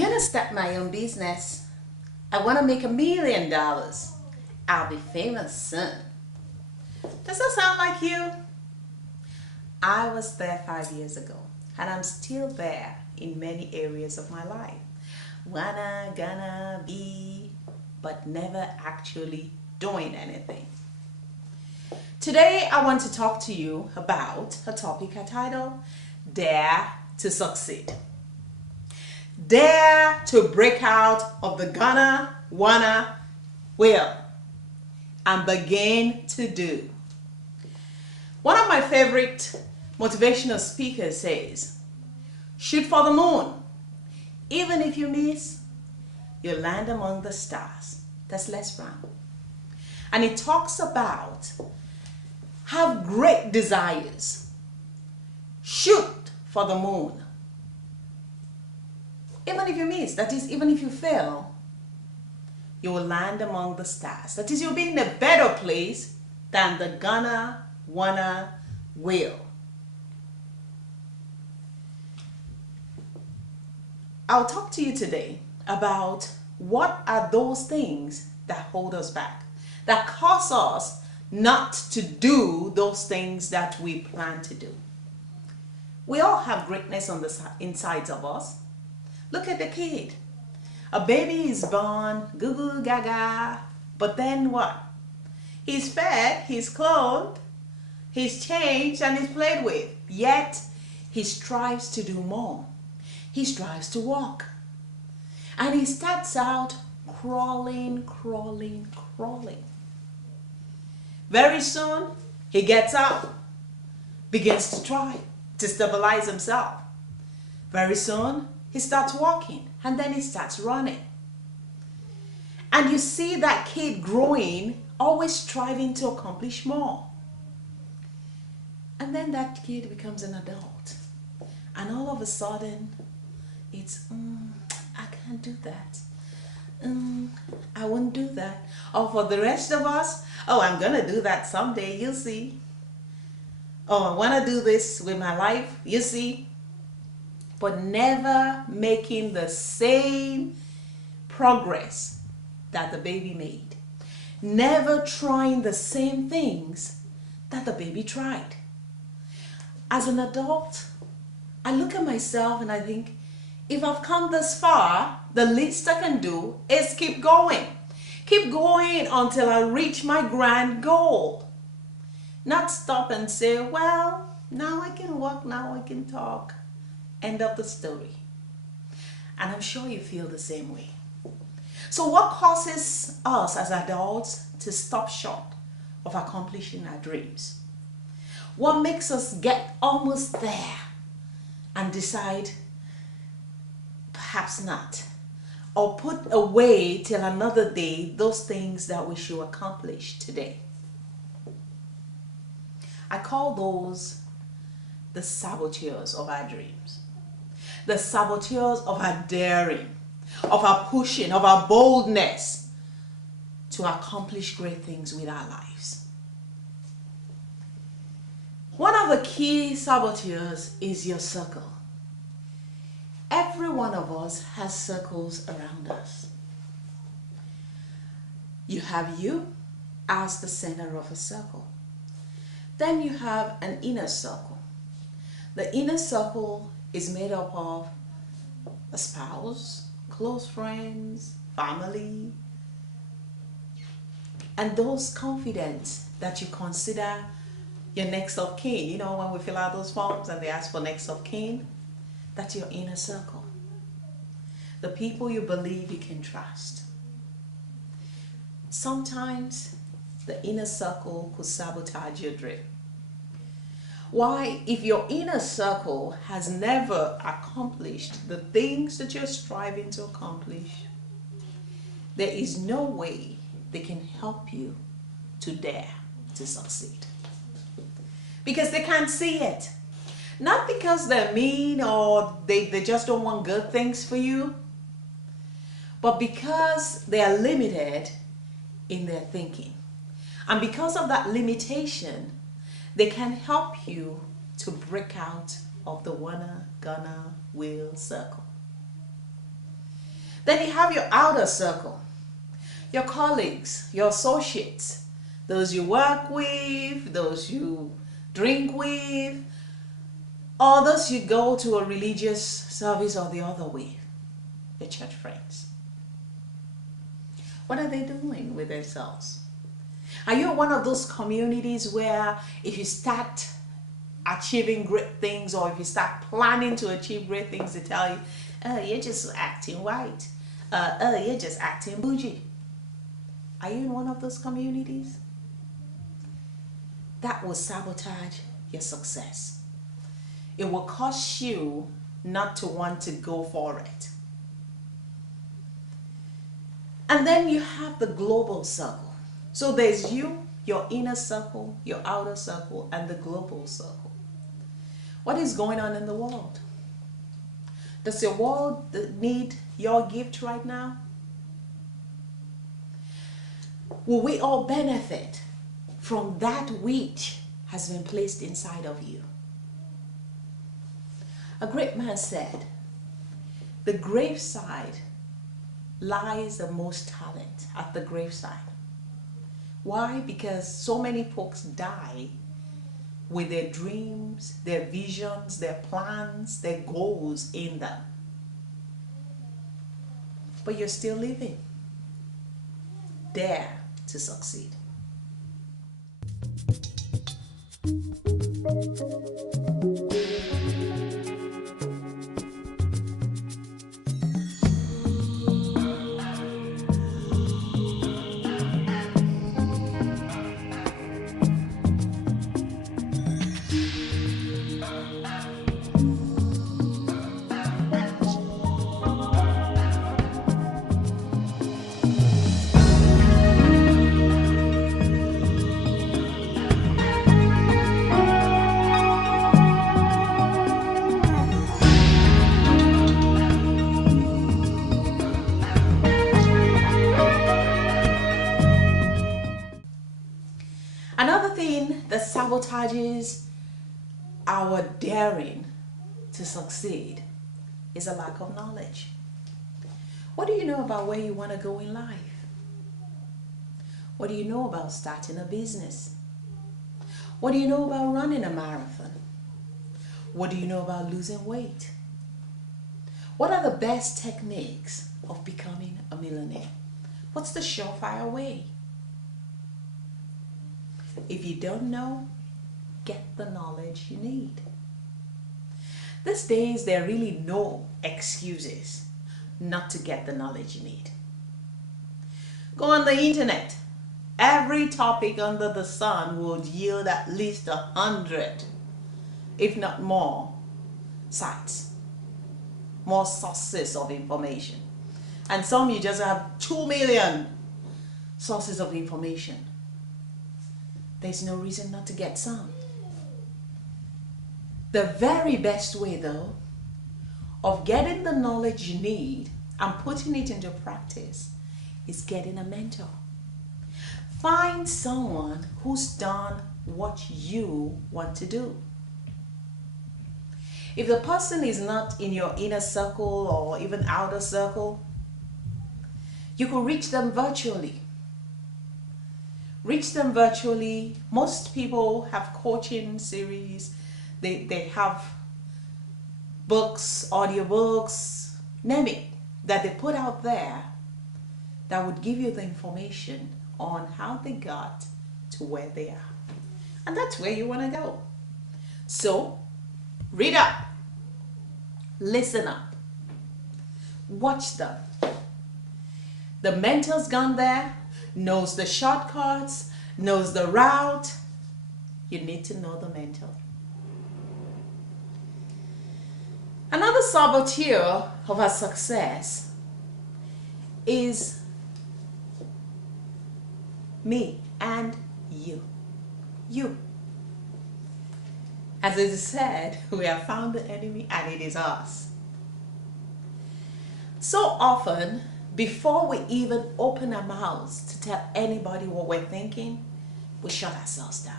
gonna start my own business. I wanna make $1 million. I'll be famous soon. Does that sound like you? I was there 5 years ago, and I'm still there in many areas of my life. Wanna, gonna, be, but never actually doing anything. Today, I want to talk to you about a topic I titled Dare to Succeed. Dare to break out of the gonna, wanna, will, and begin to do. One of my favorite motivational speakers says, shoot for the moon. Even if you miss, you land among the stars. That's Les Brown. And he talks about have great desires. Shoot for the moon. Even if you miss, that is, even if you fail, you will land among the stars. That is, you'll be in a better place than the gonna, wanna, will. I'll talk to you today about what are those things that hold us back, that cause us not to do those things that we plan to do. We all have greatness on the inside of us. Look at the kid. A baby is born, goo goo gaga, but then what? He's fed, he's clothed, he's changed, and he's played with. Yet, he strives to do more. He strives to walk. And he starts out crawling, crawling, crawling. Very soon, he gets up, begins to try to stabilize himself. Very soon, he starts walking, and then he starts running. And you see that kid growing, always striving to accomplish more. And then that kid becomes an adult. And all of a sudden, it's, I can't do that. I won't do that. Or for the rest of us, oh, I'm going to do that someday, you'll see. Oh, I want to do this with my life, you see. But never making the same progress that the baby made. Never trying the same things that the baby tried. As an adult, I look at myself and I think, if I've come this far, the least I can do is keep going. Keep going until I reach my grand goal. Not stop and say, well, now I can walk, now I can talk. End of the story. And I'm sure you feel the same way. So what causes us as adults to stop short of accomplishing our dreams? What makes us get almost there and decide, perhaps not, or put away till another day those things that we should accomplish today? I call those the saboteurs of our dreams. The saboteurs of our daring, of our pushing, of our boldness to accomplish great things with our lives. One of the key saboteurs is your circle. Every one of us has circles around us. You have you as the center of a circle. Then you have an inner circle. The inner circle is made up of a spouse, close friends, family, and those confidants that you consider your next of kin. You know, when we fill out those forms and they ask for next of kin, that's your inner circle. The people you believe you can trust. Sometimes the inner circle could sabotage your dream. Why? If your inner circle has never accomplished the things that you're striving to accomplish, there is no way they can help you to dare to succeed. Because they can't see it. Not because they're mean or they just don't want good things for you, but because they are limited in their thinking. And because of that limitation, they can help you to break out of the wanna, gonna, will circle. Then you have your outer circle, your colleagues, your associates, those you work with, those you drink with, or those you go to a religious service or the other with, your church friends. What are they doing with themselves? Are you one of those communities where if you start achieving great things, or if you start planning to achieve great things, they tell you, oh, you're just acting white. Oh, you're just acting bougie. Are you in one of those communities? That will sabotage your success. It will cause you not to want to go for it. And then you have the global circle. So there's you, your inner circle, your outer circle, and the global circle. What is going on in the world? Does your world need your gift right now? Will we all benefit from that which has been placed inside of you? A great man said, the graveside lies the most talent at the graveside. Why? Because so many folks die with their dreams, their visions, their plans, their goals in them. But you're still living. Dare to succeed. Another thing that sabotages our daring to succeed is a lack of knowledge. What do you know about where you want to go in life? What do you know about starting a business? What do you know about running a marathon? What do you know about losing weight? What are the best techniques of becoming a millionaire? What's the surefire way? If you don't know, get the knowledge you need. These days, there are really no excuses not to get the knowledge you need. Go on the internet. Every topic under the sun will yield at least 100, if not more, sites, more sources of information. And some you just have 2 million sources of information. There's no reason not to get some. The very best way, though, of getting the knowledge you need and putting it into practice is getting a mentor. Find someone who's done what you want to do. If the person is not in your inner circle or even outer circle, you can reach them virtually. Reach them virtually. Most people have coaching series. They have books, audiobooks, name it, that they put out there that would give you the information on how they got to where they are. And that's where you want to go. So, read up, listen up, watch them. The mentor's gone there, knows the shortcuts, knows the route. You need to know the mentor. Another saboteur of our success is me and you. You. As it is said, we have found the enemy and it is us. So often, before we even open our mouths to tell anybody what we're thinking, we shut ourselves down.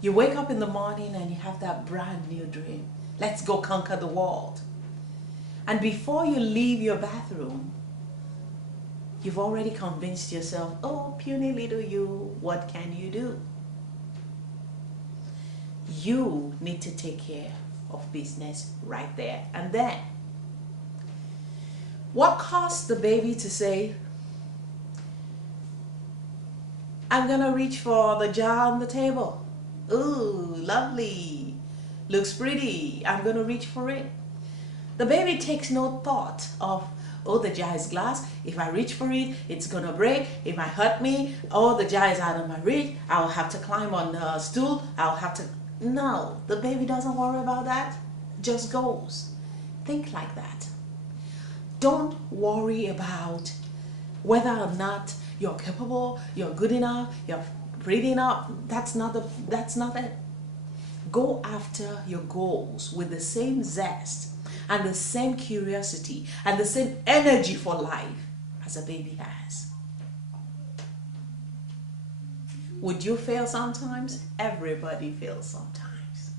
You wake up in the morning and you have that brand new dream. Let's go conquer the world. And before you leave your bathroom, you've already convinced yourself, oh, puny little you, what can you do? You need to take care of business right there and then. What caused the baby to say, I'm gonna reach for the jar on the table. Ooh, lovely. Looks pretty. I'm gonna reach for it. The baby takes no thought of, oh, the jar is glass. If I reach for it, it's gonna break. It might hurt me. Oh, the jar is out of my reach. I'll have to climb on the stool. I'll have to. No, the baby doesn't worry about that. Just goes. Think like that. Don't worry about whether or not you're capable, you're good enough, you're pretty enough. That's not it. Go after your goals with the same zest and the same curiosity and the same energy for life as a baby has. Would you fail sometimes? Everybody fails sometimes.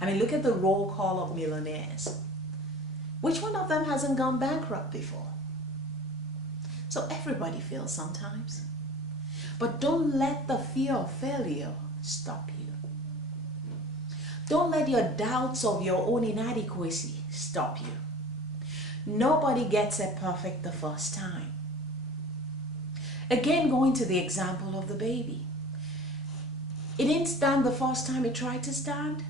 I mean, look at the roll call of millionaires. Which one of them hasn't gone bankrupt before? So everybody fails sometimes. But don't let the fear of failure stop you. Don't let your doubts of your own inadequacy stop you. Nobody gets it perfect the first time. Again, going to the example of the baby. It didn't stand the first time it tried to stand,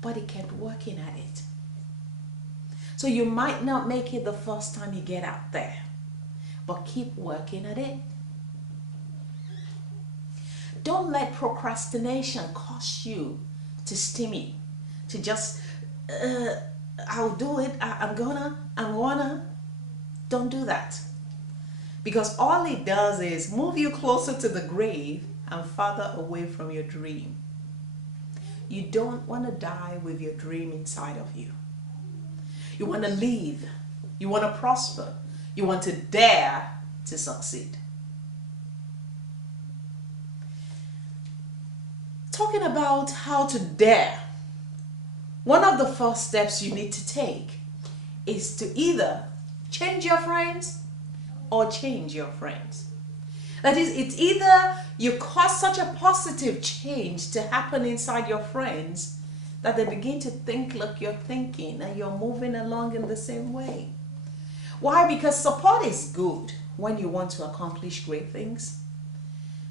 but it kept working at it. So you might not make it the first time you get out there, but keep working at it. Don't let procrastination cause you to stimmy, to just, I'll do it, I'm gonna. Don't do that. Because all it does is move you closer to the grave and farther away from your dream. You don't want to die with your dream inside of you. You want to live. You want to prosper. You want to dare to succeed. Talking about how to dare, one of the first steps you need to take is to either change your friends or change your friends. That is, it's either you cause such a positive change to happen inside your friends that they begin to think like you're thinking and you're moving along in the same way. Why? Because support is good when you want to accomplish great things,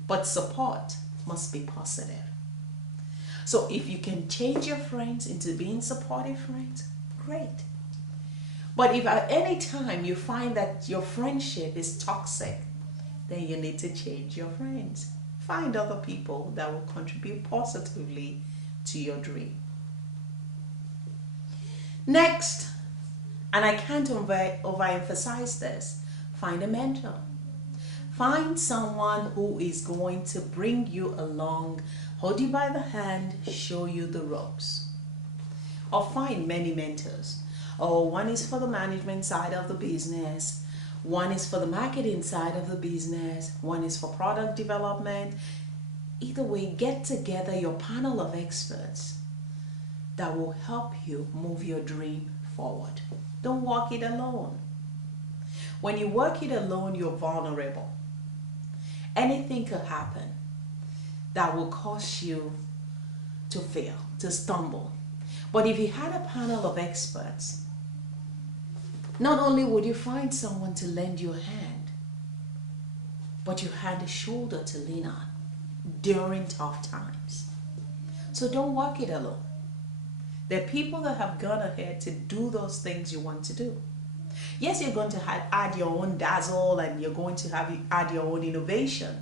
but support must be positive. So if you can change your friends into being supportive friends, great. But if at any time you find that your friendship is toxic, then you need to change your friends. Find other people that will contribute positively to your dream. Next, and I can't overemphasize this, find a mentor. Find someone who is going to bring you along, hold you by the hand, show you the ropes. Or find many mentors. Oh, one is for the management side of the business, one is for the marketing side of the business, one is for product development. Either way, get together your panel of experts that will help you move your dream forward. Don't walk it alone. When you work it alone, you're vulnerable. Anything could happen that will cause you to fail, to stumble. But if you had a panel of experts, not only would you find someone to lend you a hand, but you had a shoulder to lean on during tough times. So don't walk it alone. There are people that have gone ahead to do those things you want to do. Yes, you're going to add your own dazzle and you're going to add your own innovation,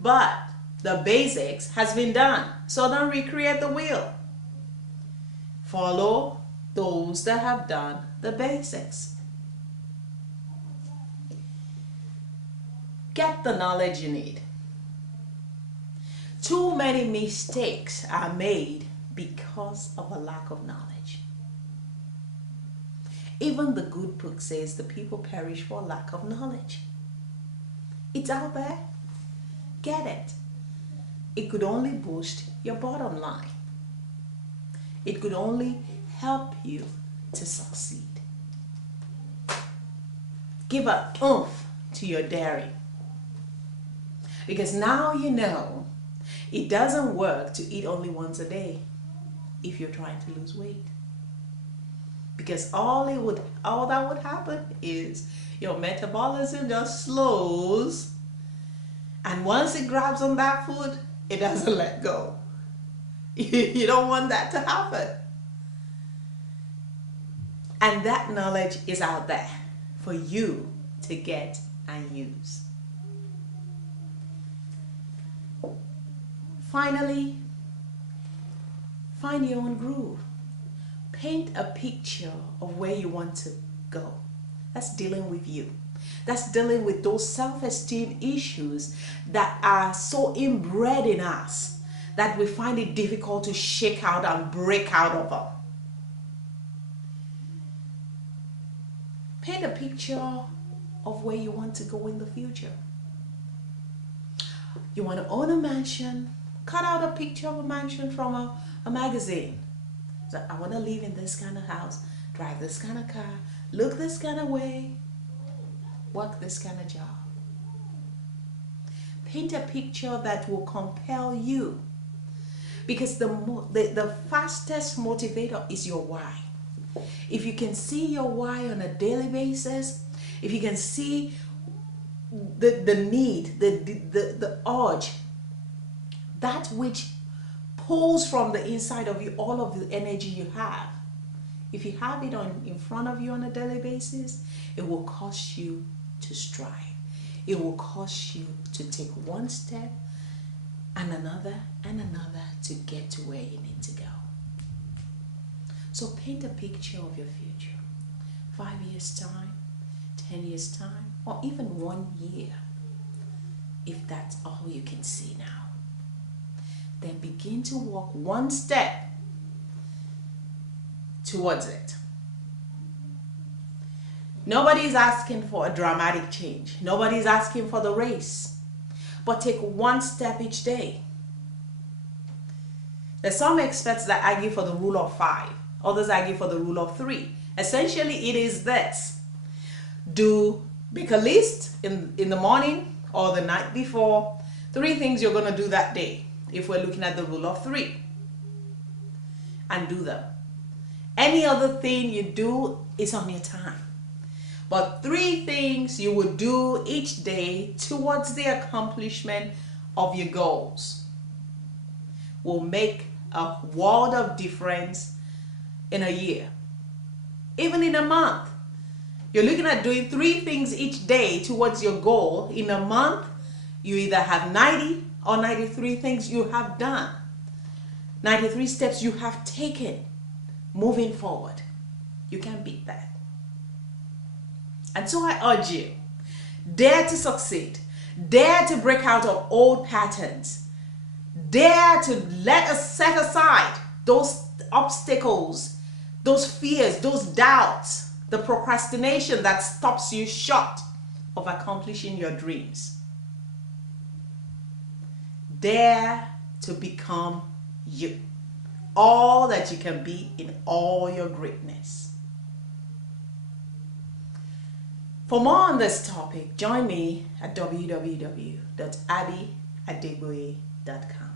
but the basics has been done. So don't recreate the wheel. Follow those that have done the basics. Get the knowledge you need. Too many mistakes are made because of a lack of knowledge. Even the good book says the people perish for lack of knowledge. It's out there. Get it. It could only boost your bottom line. It could only help you to succeed. Give an oomph to your daring. Because now you know it doesn't work to eat only once a day if you're trying to lose weight. Because all that would happen is your metabolism just slows, and once it grabs on that food, it doesn't let go. You don't want that to happen. And that knowledge is out there for you to get and use. Finally, find your own groove. Paint a picture of where you want to go. That's dealing with you. That's dealing with those self-esteem issues that are so inbred in us that we find it difficult to shake out and break out of them. Paint a picture of where you want to go in the future. You want to own a mansion. Cut out a picture of a mansion from a magazine. So I want to live in this kind of house, drive this kind of car, look this kind of way, work this kind of job. Paint a picture that will compel you, because the fastest motivator is your why. If you can see your why on a daily basis, if you can see the need, the urge, that which pulls from the inside of you all of the energy you have. If you have it in front of you on a daily basis, it will cause you to strive. It will cause you to take one step and another to get to where you need to go. So paint a picture of your future. 5 years time, 10 years time, or even 1 year, if that's all you can see now. Then begin to walk one step towards it. Nobody's asking for a dramatic change. Nobody's asking for the race. But take one step each day. There's some experts that argue for the rule of 5. Others argue for the rule of 3. Essentially, it is this. Make a list in the morning or the night before. 3 things you're going to do that day, if we're looking at the rule of 3, and do them. Any other thing you do is on your time. But 3 things you would do each day towards the accomplishment of your goals will make a world of difference in a year, even in a month. You're looking at doing 3 things each day towards your goal. In a month, you either have 90 or 93 things you have done. 93 steps you have taken moving forward. You can't beat that. And so I urge you, dare to succeed. Dare to break out of old patterns. Dare to let us set aside those obstacles, those fears, those doubts, the procrastination that stops you short of accomplishing your dreams. Dare to become you. All that you can be in all your greatness. For more on this topic, join me at www.abiadegboye.com.